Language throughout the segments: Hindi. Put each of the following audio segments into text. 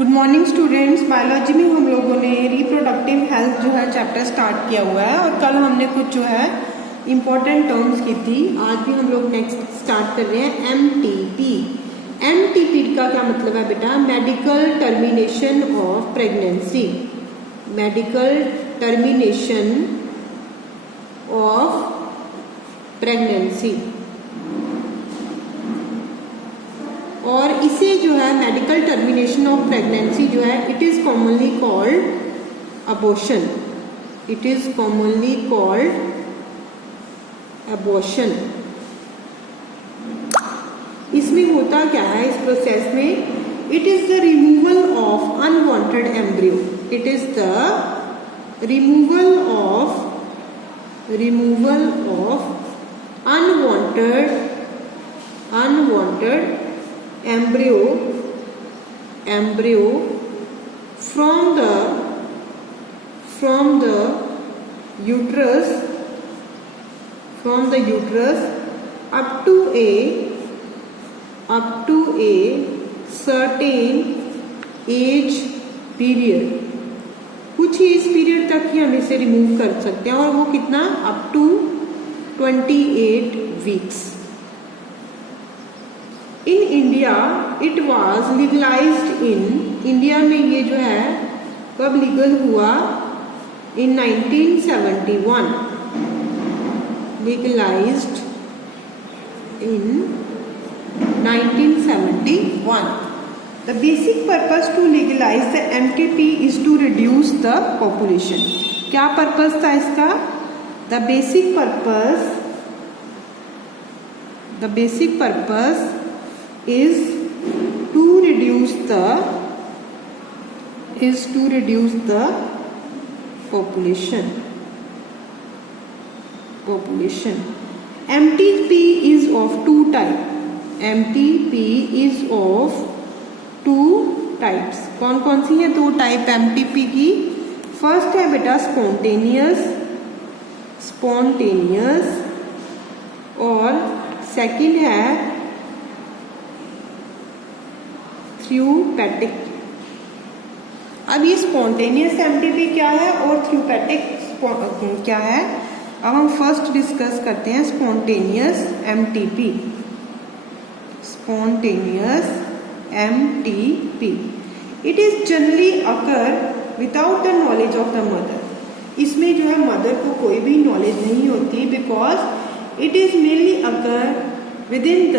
Good morning students. बायोलॉजी में हम लोगों ने रिप्रोडक्टिव हेल्थ जो है चैप्टर स्टार्ट किया हुआ है और कल हमने कुछ जो है इम्पोर्टेंट टर्म्स की थी। आज भी हम लोग नेक्स्ट स्टार्ट कर रहे हैं एमटीपी। एमटीपी का क्या मतलब है बेटा? Medical termination of pregnancy. Medical termination of pregnancy. और इसे जो है मेडिकल टर्मिनेशन ऑफ प्रेगनेंसी जो है it is commonly called abortion. It is commonly called abortion. इसमें होता क्या है इस प्रोसेस में? It is the removal of unwanted embryo. It is the removal of unwanted embryo from the uterus up to a certain age period। कुछ एज पीरियड तक ही हम इसे रिमूव कर सकते हैं और वो कितना? Up to 28 weeks. In India it was legalized in. India में ये जो है कब लीगल हुआ? In 1971। Legalized in 1971। The basic purpose to legalize the MTP is to reduce the population. क्या पर्पज था इसका? The basic purpose is to reduce the population। MTP is of two types। कौन कौन सी है दो टाइप MTP की? फर्स्ट है बेटा स्पॉन्टेनियस और सेकंड है थ्योरेटिक। अब ये स्पॉन्टेनियस एमटीपी क्या है और थ्योरेटिक क्या है? अब हम फर्स्ट डिस्कस करते हैं spontaneous MTP. It is generally occur without the knowledge of the mother. इसमें जो है मदर को कोई भी नॉलेज नहीं होती, because it is mainly occur within the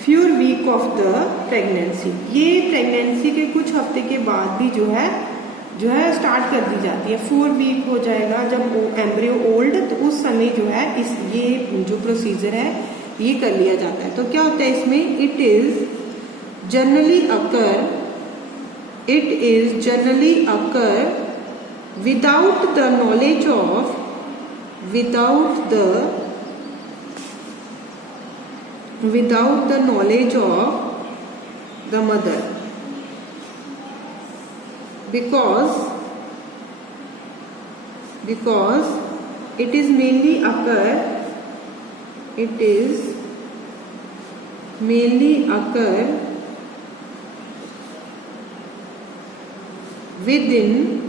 few week of the pregnancy. ये प्रेगनेंसी के कुछ हफ्ते के बाद भी जो है स्टार्ट कर दी जाती है। 4 वीक हो जाएगा जब वो एम्ब्रियो ओल्ड, तो उस समय जो है ये जो प्रोसीजर है ये कर लिया जाता है। तो क्या होता है इसमें? It is generally occur without the knowledge of the mother, because it is mainly occur within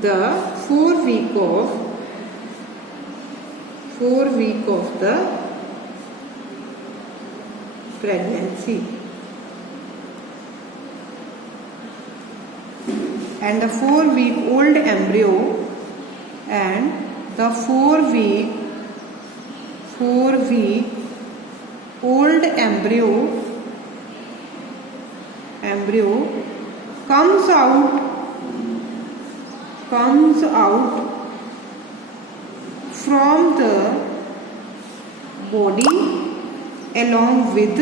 the 4 week of the pregnancy, and the 4 week old embryo old embryo comes out from the body along with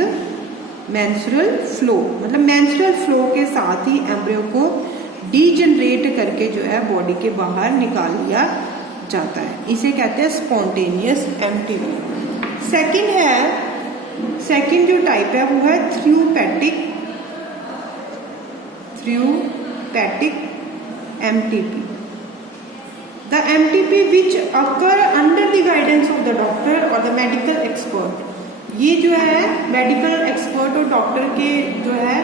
menstrual flow। मतलब menstrual flow के साथ ही एम्ब्रियो को डीजनरेट करके जो है बॉडी के बाहर निकाल लिया जाता है। इसे कहते हैं स्पॉन्टेनियस एमटीपी। सेकंड जो टाइप है वो है theoretic MTP. The MTP which occur under the guidance of the doctor or the medical expert। ये जो है मेडिकल एक्सपर्ट और डॉक्टर के जो है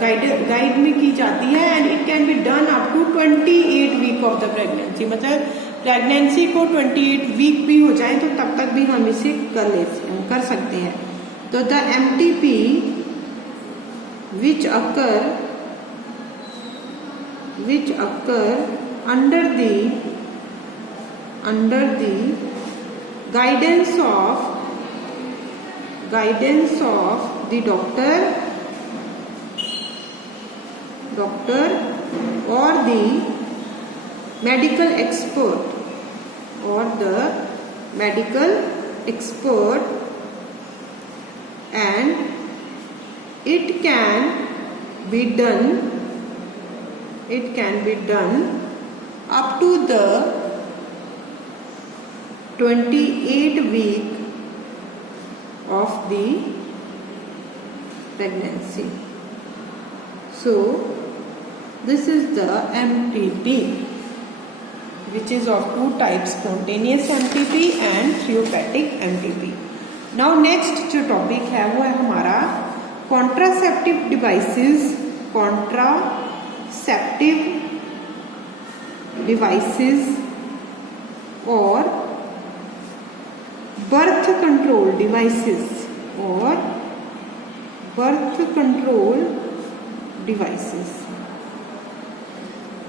गाइड में की जाती है and it can be done up to 28 week of the pregnancy. मतलब प्रेगनेंसी को 28 वीक भी हो जाए तो तब तक भी हम इसे कर सकते हैं। तो the MTP which occur under the guidance of the doctor or the medical expert and it can be done up to the 28 week of the pregnancy. So this is the MTP, which is of two types, spontaneous MTP and theopathic MTP. Now next जो टॉपिक है वो है हमारा कॉन्ट्रासेप्टिव डिवाइसेस और बर्थ कंट्रोल डिवाइसेस।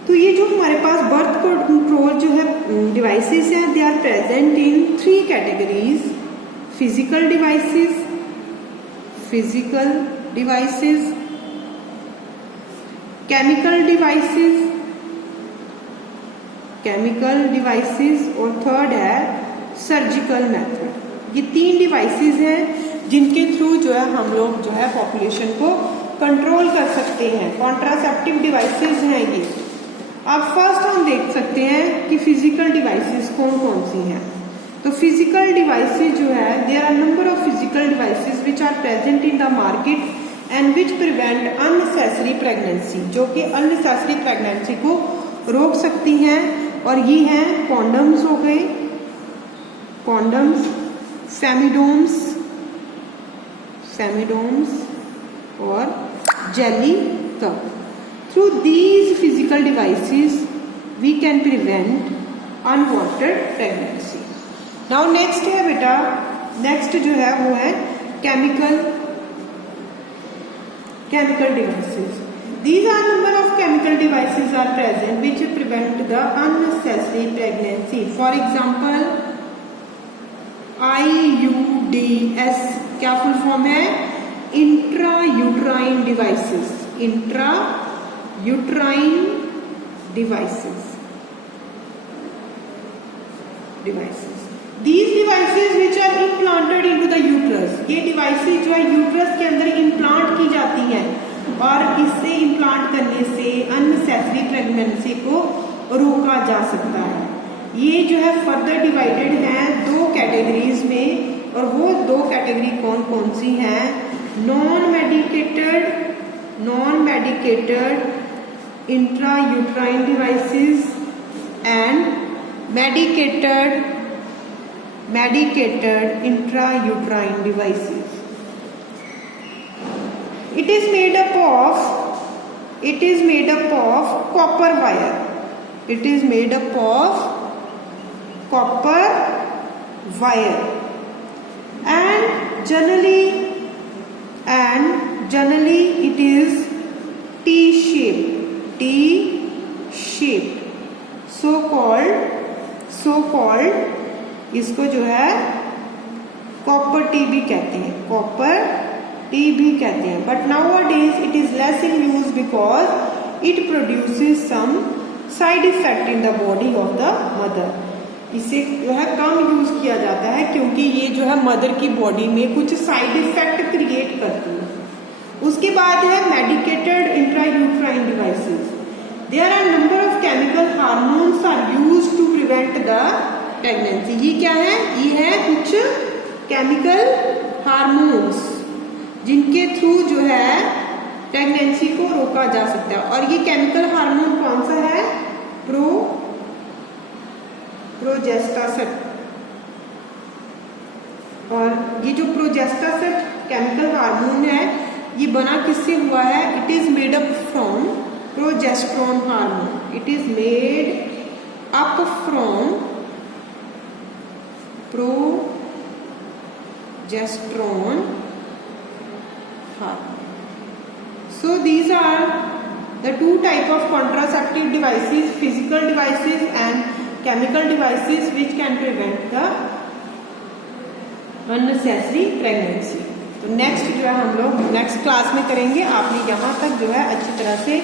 तो ये जो हमारे पास बर्थ कंट्रोल जो है डिवाइसेस हैं, they are present in 3 categories: physical devices, chemical devices और थर्ड है सर्जिकल मेथड। ये 3 डिवाइसेस हैं जिनके थ्रू जो है हम लोग जो है पॉपुलेशन को कंट्रोल कर सकते हैं। कॉन्ट्रासेप्टिव डिवाइसेस हैं ये। अब फर्स्ट हम देख सकते हैं कि फिजिकल डिवाइसेस कौन कौन सी हैं। तो फिजिकल डिवाइसेस जो है, there are number of physical devices which are present in the market and which prevent unnecessary pregnancy, जो कि अननेसेसरी प्रेगनेंसी को रोक सकती हैं। और ये हैं कॉन्डम्स हो गए, फेमिडोम्स और jelly cup. Through these physical devices we can prevent unwanted pregnancy. Now next है बेटा, नेक्स्ट जो है वो है chemical devices. These are number of chemical devices are present which prevent the unnecessary pregnancy. For example, IUDs क्या फुल फॉर्म है? Intrauterine devices. These devices which are implanted into the uterus, ये डिवाइसेस जो है यूट्रस के अंदर इम्प्लांट की जाती हैं और इससे इम्प्लांट करने से अननेसेसरी प्रेगनेंसी को रोका जा सकता है। ये जो है फर्दर डिवाइडेड हैं 2 कैटेगरीज में, और वो 2 कैटेगरी कौन कौन सी हैं? Non medicated intrauterine devices and medicated intrauterine devices. It is made up of copper wire. And generally it is T-shaped. So called इसको जो है कॉपर टी भी कहते हैं, but nowadays it is less in use because it produces some side effect in the body of the mother. इसे जो है कम यूज किया जाता है क्योंकि ये जो है मदर की बॉडी में कुछ साइड इफेक्ट क्रिएट करती है। उसके बाद है medicated intrauterine devices. There are number of chemical hormones are used to prevent the pregnancy. ये क्या है? ये है कुछ केमिकल हार्मोन्स जिनके थ्रू जो है प्रेगनेंसी को रोका जा सकता है। और ये केमिकल हार्मोन कौन सा है? प्रोजेस्टेरोन और ये जो प्रोजेस्टेरोन केमिकल हार्मोन है ये बना किससे हुआ है? It is made up from progesterone hormone. It is made up from progesterone hormone. So these are the two type of contraceptive devices, physical devices and chemical devices which can prevent the unnecessary pregnancy। तो नेक्स्ट जो है हम लोग नेक्स्ट क्लास में करेंगे। आपने यहाँ तक जो है अच्छी तरह से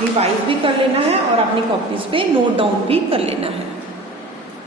रिवाइज भी कर लेना है और अपनी कॉपीज पे नोट डाउन भी कर लेना है।